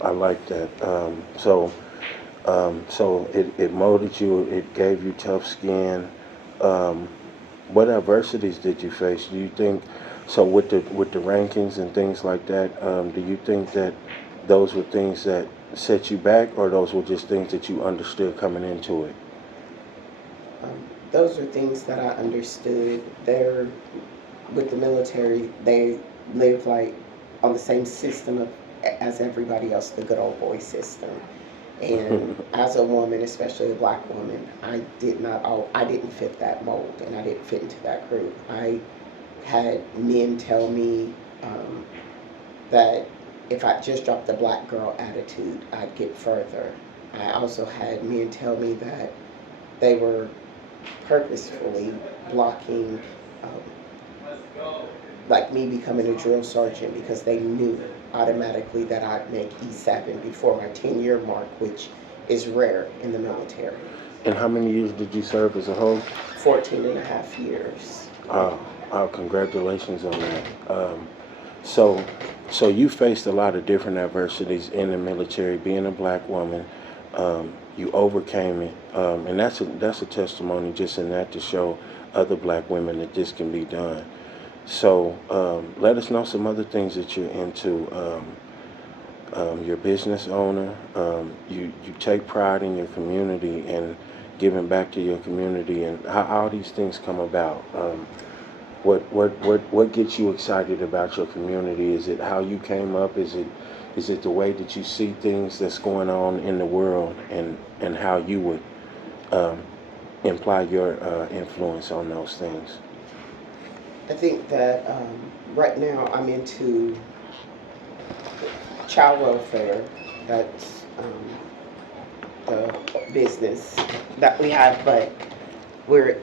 I like that. So it molded you. It gave you tough skin. Um, what adversities did you face? Do you think so with the rankings and things like that? Do you think that those were things that set you back, or those were just things that you understood coming into it? Those are things that I understood. They're with the military. They live like on the same system of as everybody else, the good old boy system. And as a woman, especially a black woman, I didn't fit that mold, and I didn't fit into that group. I had men tell me that if I just dropped the black girl attitude, I'd get further. I also had men tell me that they were purposefully blocking, um, like me becoming a drill sergeant, because they knew automatically that I'd make E7 before my 10-year mark, which is rare in the military. And how many years did you serve as a whole? 14 and a half years. Uh, Congratulations on that. So, so you faced a lot of different adversities in the military. Being a black woman, you overcame it, and that's a testimony just in that to show other black women that this can be done. So, let us know some other things that you're into. You're a business owner. You take pride in your community and giving back to your community, and how all these things come about. What gets you excited about your community? Is it how you came up? Is it the way that you see things that's going on in the world, and how you would um, imply your influence on those things? I think that right now I'm into child welfare. That's the business that we have, but we're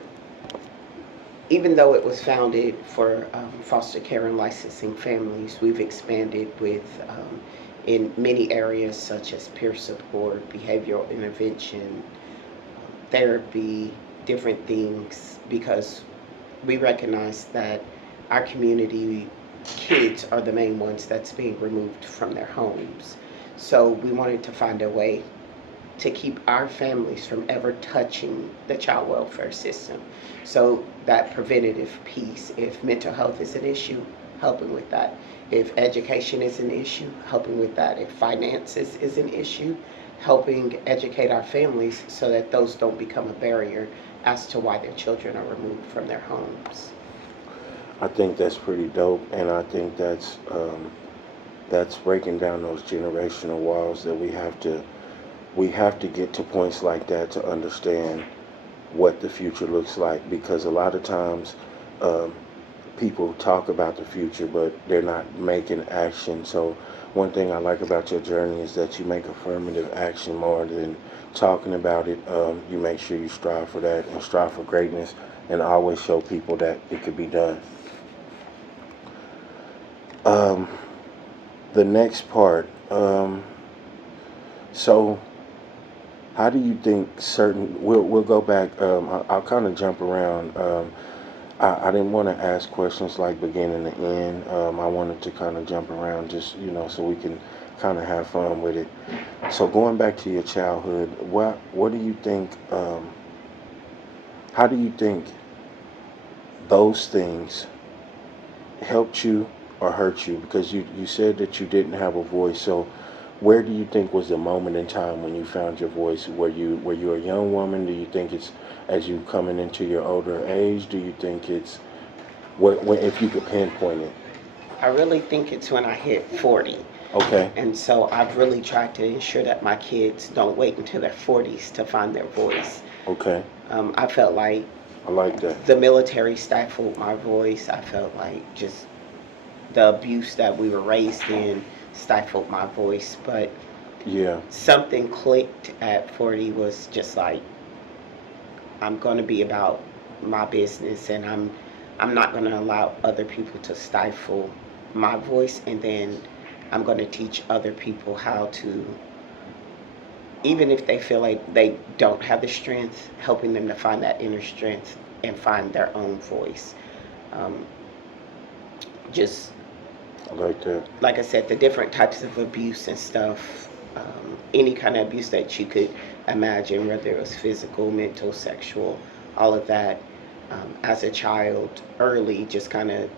even though it was founded for foster care and licensing families, we've expanded with in many areas such as peer support, behavioral intervention, therapy, different things, because we recognize that our community kids are the main ones that's being removed from their homes. So we wanted to find a way to keep our families from ever touching the child welfare system. So that preventative piece, if mental health is an issue, helping with that. If education is an issue, helping with that. If finances is an issue, helping educate our families so that those don't become a barrier as to why their children are removed from their homes. I think that's pretty dope, and I think that's breaking down those generational walls that we have to get to points like that to understand what the future looks like, because a lot of times um, people talk about the future but they're not making action. So one thing I like about your journey is that you make affirmative action more than talking about it. You make sure you strive for that and strive for greatness, and always show people that it could be done. um, the next part, so how do you think certain we'll go back. I'll kind of jump around. I didn't want to ask questions like beginning to end. I wanted to kind of jump around, just so we can kind of have fun with it. So going back to your childhood, what do you think? How do you think those things helped you or hurt you? Because you said that you didn't have a voice. So where do you think was the moment in time when you found your voice? Were you a young woman? Do you think it's as you coming into your older age? Do you think it's what if you could pinpoint it? I really think it's when I hit 40. Okay. And so I've really tried to ensure that my kids don't wait until their 40s to find their voice. Okay. I felt like I like that. the military stifled my voice. I felt like just the abuse that we were raised in stifled my voice. But Yeah. something clicked at 40, was just like, I'm going to be about my business, and I'm not going to allow other people to stifle my voice. And then I'm going to teach other people how to, even if they feel like they don't have the strength, helping them to find that inner strength and find their own voice. Um, just Like that. Like I said, the different types of abuse and stuff, any kind of abuse that you could imagine, whether it was physical, mental, sexual, all of that, as a child, early, just kind of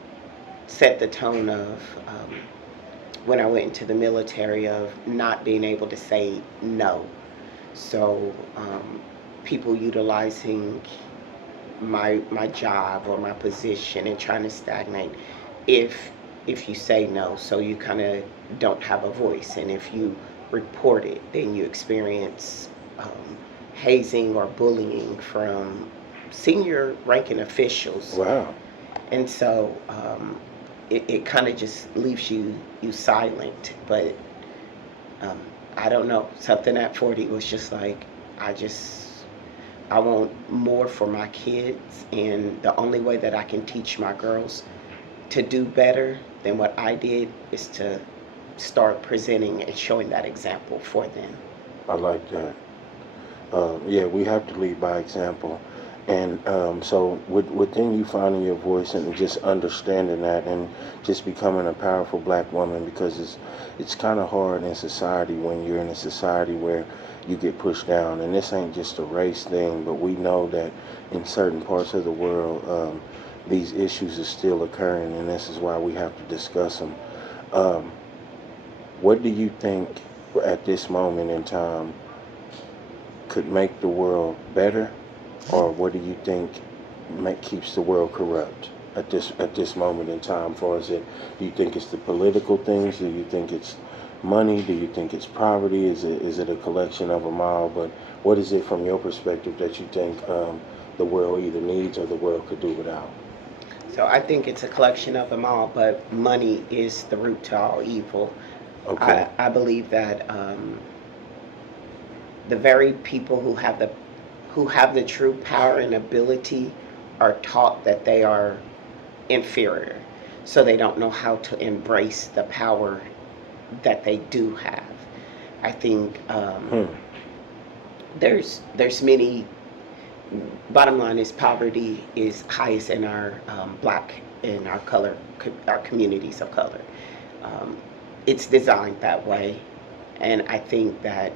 set the tone of when I went into the military of not being able to say no. So people utilizing my job or my position and trying to stagnate if if you say no, so you kind of don't have a voice, and if you report it, then you experience hazing or bullying from senior ranking officials. Wow. And so it kind of just leaves you silent. But um, I don't know, something at 40 was just like, I just I want more for my kids, and the only way that I can teach my girls to do better than what I did is to start presenting and showing that example for them. I like that. Yeah, we have to lead by example. And so, within you finding your voice and just understanding that, and just becoming a powerful black woman, because it's kind of hard in society when you're in a society where you get pushed down. And this ain't just a race thing, but we know that in certain parts of the world, these issues are still occurring, and this is why we have to discuss them. Um, what do you think at this moment in time could make the world better, or what do you think keeps the world corrupt at this moment in time? For is it? Do you think it's the political things? Do you think it's money? Do you think it's poverty? Is it a collection of them all? But what is it from your perspective that you think the world either needs or the world could do without? So I think it's a collection of them all, but money is the root to all evil. Okay. I believe that the very people who have the true power and ability are taught that they are inferior, so they don't know how to embrace the power that they do have. I think Hmm. there's many. Bottom line is poverty is highest in our black in our color our communities of color. Um, it's designed that way, and I think that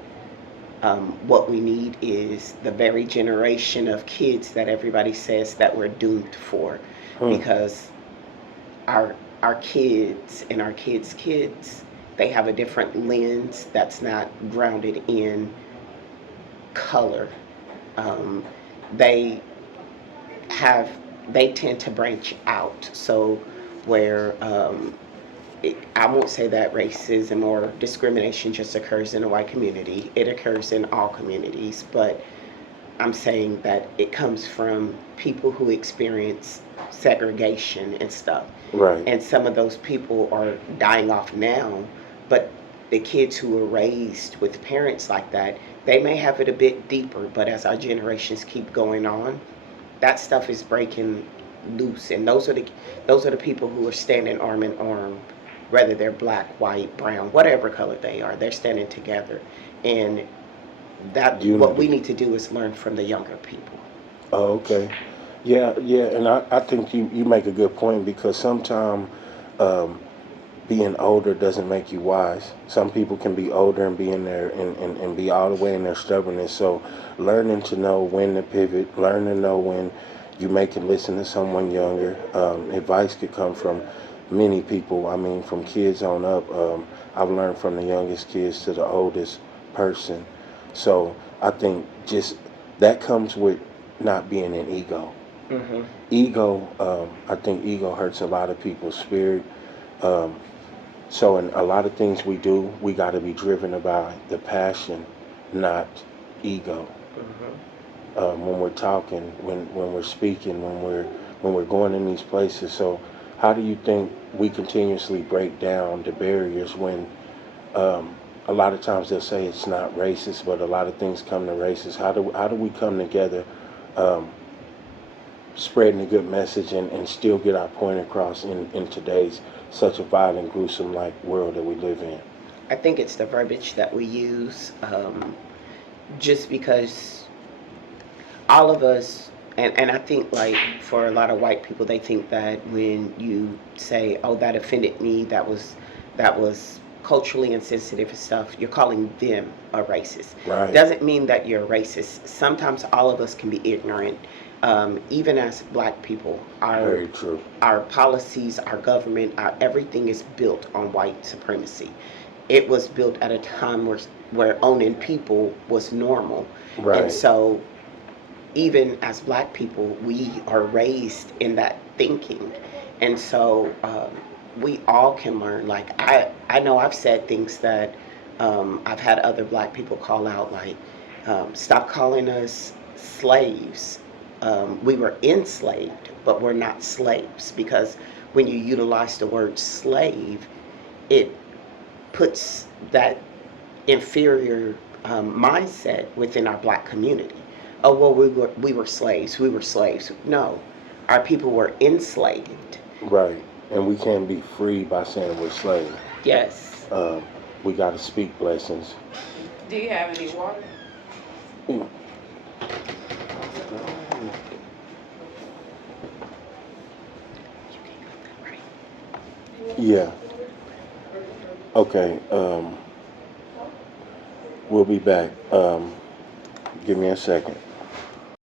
what we need is the very generation of kids that everybody says that we're doomed for, Hmm. because our our kids and our kids, they have a different lens that's not grounded in color. Um, they have they tend to branch out. So where I won't say that racism or discrimination just occurs in a white community. It occurs in all communities, but I'm saying that it comes from people who experience segregation and stuff. Right. And some of those people are dying off now, but the kids who were raised with parents like that, they may have it a bit deeper, but as our generations keep going on, that stuff is breaking loose, and those are the people who are standing arm in arm, whether they're black, white, brown, whatever color they are, they're standing together. And that what we Unity. need to do is learn from the younger people. Oh, okay. Yeah, yeah, and I think you make a good point because sometimes um, being older doesn't make you wise. Some people can be older and be in there and be all the way in their stubbornness. So learning to know when to pivot, learn to know when you may can listen to someone younger. Advice could come from many people. I mean, from kids on up. I've learned from the youngest kids to the oldest person. So I think just that comes with not being an ego. Hmm. Ego, I think ego hurts a lot of people's spirit. Um, so in a lot of things we do, we got to be driven by the passion, not ego. Hmm. When we're talking, when we're speaking, when we're going in these places. So how do you think we continuously break down the barriers when a lot of times they'll say it's not racist, but a lot of things come to racist. How do we come together, um, spreading a good message and still get our point across in today's such a violent, gruesome like world that we live in? I think it's the verbiage that we use, just because all of us. and I think like for a lot of white people, they think that when you say, "Oh, that offended me," that was culturally insensitive and stuff. You're calling them a racist. Right. Doesn't mean that you're a racist. Sometimes all of us can be ignorant. Even as black people, Very true. our policies, our government, everything is built on white supremacy. It was built at a time where owning people was normal, and Right. so even as black people, we are raised in that thinking. And so we all can learn. Like, I know I've said things that I've had other black people call out, like, stop calling us slaves. We were enslaved, but we're not slaves, because when you utilize the word slave, it puts that inferior mindset within our black community. Oh, well, we were slaves. We were slaves. No, our people were enslaved. Right. And we can't be free by saying we're slaves. Yes. Um, we got to speak blessings. Do you have any water? Mm. Yeah. Okay. We'll be back. Give me a second.